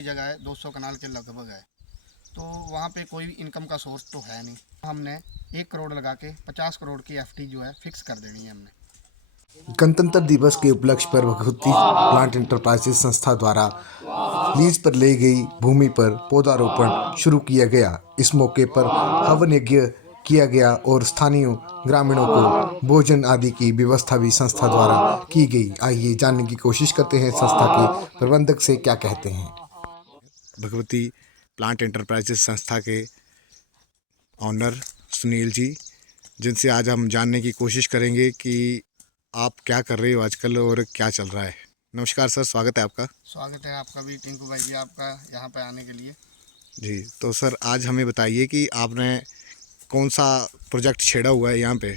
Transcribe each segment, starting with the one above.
जगह है 200 कनाल के लगभग है, तो वहाँ पे कोई इनकम का सोर्स तो है नहीं। हमने 1 करोड़ लगा के 50 करोड़ की एफडी जो है फिक्स कर देनी है हमने। गणतंत्र दिवस के उपलक्ष्य पर भगवती प्लांट इंटरप्राइजेज संस्था द्वारा लीज पर ली गई भूमि पर पौधारोपण शुरू किया गया। इस मौके पर हवन यज्ञ किया गया और स्थानीय ग्रामीणों को भोजन आदि की व्यवस्था भी संस्था द्वारा की गई। आइए जानने की कोशिश करते हैं संस्था के प्रबंधक से क्या कहते हैं। भगवती प्लांट इंटरप्राइजेज संस्था के ऑनर सुनील जी, जिनसे आज हम जानने की कोशिश करेंगे कि आप क्या कर रहे हो आजकल और क्या चल रहा है। नमस्कार सर, स्वागत है आपका। स्वागत है आपका भी टिंकू भाई जी, आपका यहाँ पे आने के लिए। जी, तो सर आज हमें बताइए कि आपने कौन सा प्रोजेक्ट छेड़ा हुआ है यहाँ पे।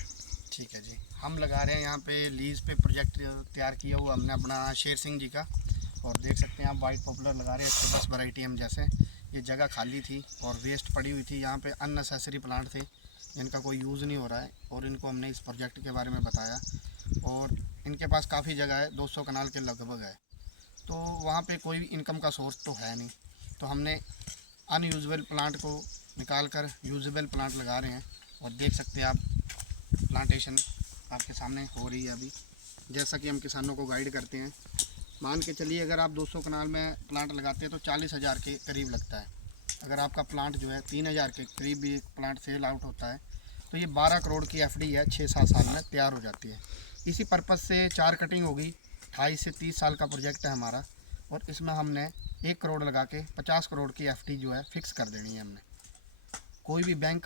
ठीक है जी, हम लगा रहे हैं यहाँ पे लीज पे प्रोजेक्ट तैयार किया हुआ हमने अपना शेर सिंह जी का। और देख सकते हैं आप वाइट पॉपुलर लगा रहे हैं 110 वैरायटी हम जैसे। ये जगह खाली थी और वेस्ट पड़ी हुई थी, यहाँ पे अननेसेसरी प्लांट थे जिनका कोई यूज़ नहीं हो रहा है, और इनको हमने इस प्रोजेक्ट के बारे में बताया। और इनके पास काफ़ी जगह है, 200 कनाल के लगभग है, तो वहाँ पे कोई इनकम का सोर्स तो है नहीं। तो हमने अनयूजेबल प्लांट को निकाल कर यूजेबल प्लांट लगा रहे हैं। और देख सकते हैं आप प्लांटेशन आपके सामने हो रही है अभी, जैसा कि हम किसानों को गाइड करते हैं। मान के चलिए अगर आप 200 कनाल में प्लांट लगाते हैं तो 40,000 के करीब लगता है। अगर आपका प्लांट जो है 3,000 के करीब भी एक प्लांट सेल आउट होता है तो ये 12 करोड़ की एफडी है, 6-7 साल में तैयार हो जाती है। इसी पर्पज़ से 4 कटिंग होगी, 28 से 30 साल का प्रोजेक्ट है हमारा। और इसमें हमने 1 करोड़ लगा के 50 करोड़ की एफडी जो है फिक्स कर देनी है हमने। कोई भी बैंक,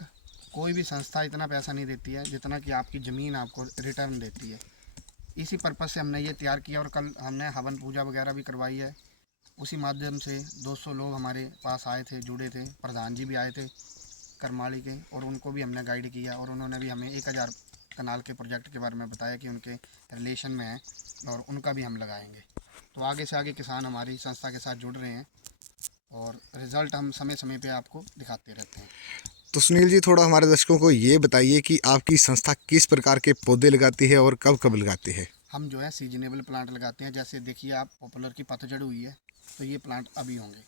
कोई भी संस्था इतना पैसा नहीं देती है जितना कि आपकी ज़मीन आपको रिटर्न देती है। इसी पर्पज़ से हमने ये तैयार किया। और कल हमने हवन पूजा वगैरह भी करवाई है। उसी माध्यम से 200 लोग हमारे पास आए थे, जुड़े थे। प्रधान जी भी आए थे करमाली के, और उनको भी हमने गाइड किया। और उन्होंने भी हमें 1000 कनाल के प्रोजेक्ट के बारे में बताया कि उनके रिलेशन में है और उनका भी हम लगाएंगे। तो आगे से आगे किसान हमारी संस्था के साथ जुड़ रहे हैं और रिज़ल्ट हम समय समय पे आपको दिखाते रहते हैं। तो सुनील जी, थोड़ा हमारे दर्शकों को ये बताइए कि आपकी संस्था किस प्रकार के पौधे लगाती है और कब कब लगाती है। हम जो है सीजनेबल प्लांट लगाते हैं। जैसे देखिए आप पॉपुलर की पतझड़ हुई है तो ये प्लांट अभी होंगे,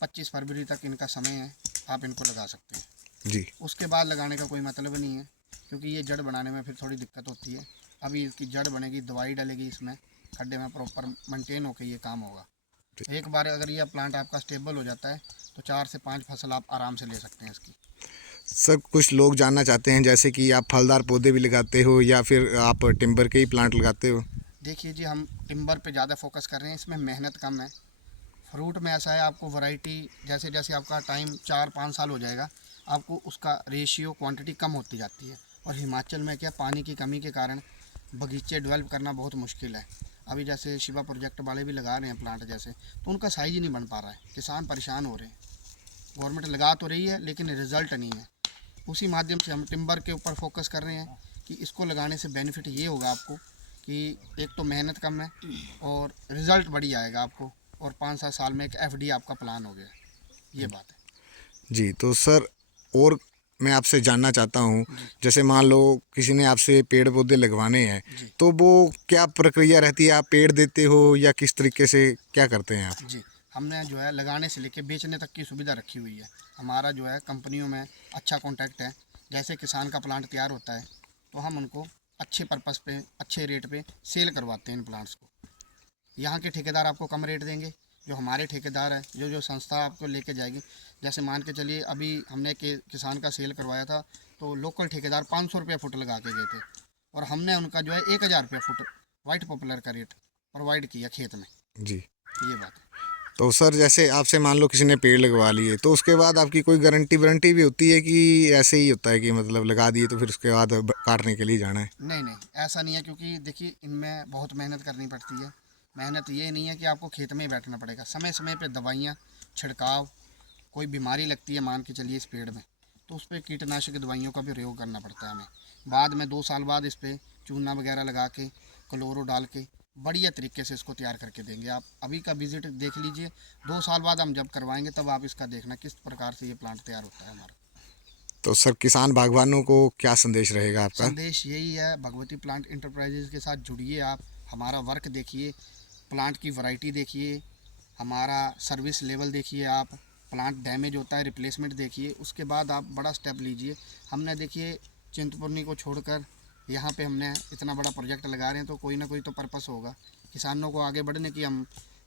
25 फरवरी तक इनका समय है, आप इनको लगा सकते हैं। जी, उसके बाद लगाने का कोई मतलब नहीं है, क्योंकि ये जड़ बनाने में फिर थोड़ी दिक्कत होती है। अभी इसकी जड़ बनेगी, दवाई डलेगी इसमें, खड्डे में प्रॉपर मेंटेन होकर ये काम होगा। एक बार अगर ये प्लांट आपका स्टेबल हो जाता है तो 4 से 5 फसल आप आराम से ले सकते हैं इसकी। सर कुछ लोग जानना चाहते हैं जैसे कि आप फलदार पौधे भी लगाते हो या फिर आप टिम्बर के ही प्लांट लगाते हो। देखिए जी, हम टिम्बर पे ज़्यादा फोकस कर रहे हैं, इसमें मेहनत कम है। फ्रूट में ऐसा है, आपको वैरायटी जैसे जैसे आपका टाइम 4-5 साल हो जाएगा, आपको उसका रेशियो क्वांटिटी कम होती जाती है। और हिमाचल में क्या, पानी की कमी के कारण बगीचे डेवलप करना बहुत मुश्किल है। अभी जैसे शिवा प्रोजेक्ट वाले भी लगा रहे हैं प्लांट जैसे, तो उनका साइज ही नहीं बन पा रहा है, किसान परेशान हो रहे हैं। गवर्नमेंट लगा तो रही है लेकिन रिज़ल्ट नहीं है। उसी माध्यम से हम टिम्बर के ऊपर फोकस कर रहे हैं कि इसको लगाने से बेनिफिट ये होगा आपको कि एक तो मेहनत कम है और रिज़ल्ट बढ़िया आएगा आपको। और 5-7 साल में एक एफडी आपका प्लान हो गया, ये बात है जी, तो सर और मैं आपसे जानना चाहता हूँ, जी। जैसे मान लो किसी ने आपसे पेड़ पौधे लगवाने हैं, जी तो वो क्या प्रक्रिया रहती है, आप पेड़ देते हो या किस तरीके से क्या करते हैं आप। जी, हमने जो है लगाने से लेके बेचने तक की सुविधा रखी हुई है। हमारा जो है कंपनियों में अच्छा कॉन्टैक्ट है। जैसे किसान का प्लांट तैयार होता है तो हम उनको अच्छे पर्पज़ पे, अच्छे रेट पे सेल करवाते हैं इन प्लांट्स को। यहाँ के ठेकेदार आपको कम रेट देंगे, जो हमारे ठेकेदार हैं, जो जो संस्था आपको लेके जाएगी। जैसे मान के चलिए अभी हमने किसान का सेल करवाया था, तो लोकल ठेकेदार 500 रुपये फुट लगा के गए थे, और हमने उनका जो है 1,000 रुपये फुट वाइट पॉपुलर का रेट प्रोवाइड किया खेत में। जी, ये बात है। तो सर जैसे आपसे मान लो किसी ने पेड़ लगवा लिए, तो उसके बाद आपकी कोई गारंटी वारंटी भी होती है कि ऐसे ही होता है कि मतलब लगा दिए तो फिर उसके बाद काटने के लिए जाना है। नहीं नहीं, ऐसा नहीं है, क्योंकि देखिए इनमें बहुत मेहनत करनी पड़ती है। मेहनत ये नहीं है कि आपको खेत में ही बैठना पड़ेगा, समय समय पे दवाइयाँ छिड़काव। कोई बीमारी लगती है मान के चलिए इस पेड़ में, तो उस पर कीटनाशक दवाइयों का भी प्रयोग करना पड़ता है हमें। बाद में 2 साल बाद इस पर चूना वगैरह लगा के, क्लोरो डाल के बढ़िया तरीके से इसको तैयार करके देंगे। आप अभी का विजिट देख लीजिए, 2 साल बाद हम जब करवाएंगे तब आप इसका देखना किस प्रकार से ये प्लांट तैयार होता है हमारा। तो सर किसान बागवानों को क्या संदेश रहेगा आपका। संदेश यही है, भगवती प्लांट इंटरप्राइजेज के साथ जुड़िए, आप हमारा वर्क देखिए, प्लांट की वैरायटी देखिए, हमारा सर्विस लेवल देखिए आप, प्लांट डैमेज होता है रिप्लेसमेंट देखिए, उसके बाद आप बड़ा स्टेप लीजिए। हमने देखिए चिंतपूर्णी को छोड़कर यहाँ पे हमने इतना बड़ा प्रोजेक्ट लगा रहे हैं, तो कोई ना कोई तो पर्पस होगा किसानों को आगे बढ़ने की। हम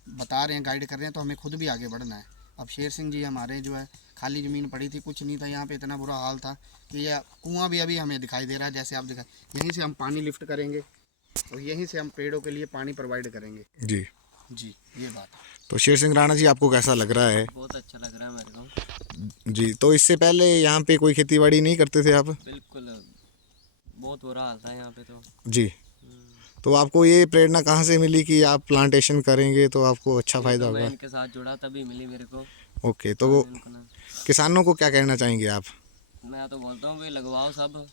बता रहे हैं, गाइड कर रहे हैं, तो हमें खुद भी आगे बढ़ना है। अब शेर सिंह जी हमारे जो है, खाली ज़मीन पड़ी थी, कुछ नहीं था यहाँ पे, इतना बुरा हाल था कि यह कुआं भी अभी हमें दिखाई दे रहा है, जैसे आप दिखा, यहीं से हम पानी लिफ्ट करेंगे और यहीं से हम पेड़ों के लिए पानी प्रोवाइड करेंगे। जी। जी, ये बात है। तो शेर सिंह राणा जी, आपको कैसा लग रहा है? बहुत अच्छा लग रहा है मेरे को। जी, तो इससे पहले यहाँ पे कोई खेतीबाड़ी नहीं करते थे आप? बिल्कुल, बहुत बुरा हाल था यहाँ पे तो। जी। तो आपको ये प्रेरणा कहाँ से मिली कि आप प्लांटेशन करेंगे तो आपको अच्छा फ़ायदा तो मैं होगा? इनके साथ जुड़ा तभी मिली मेरे को। ओके, तो वो इनको ना, किसानों को क्या कहना चाहेंगे आप? मैं तो बोलता हूँ भाई लगवाओ सब,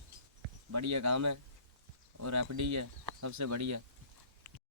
बढ़िया काम है और एफडी है सबसे बढ़िया।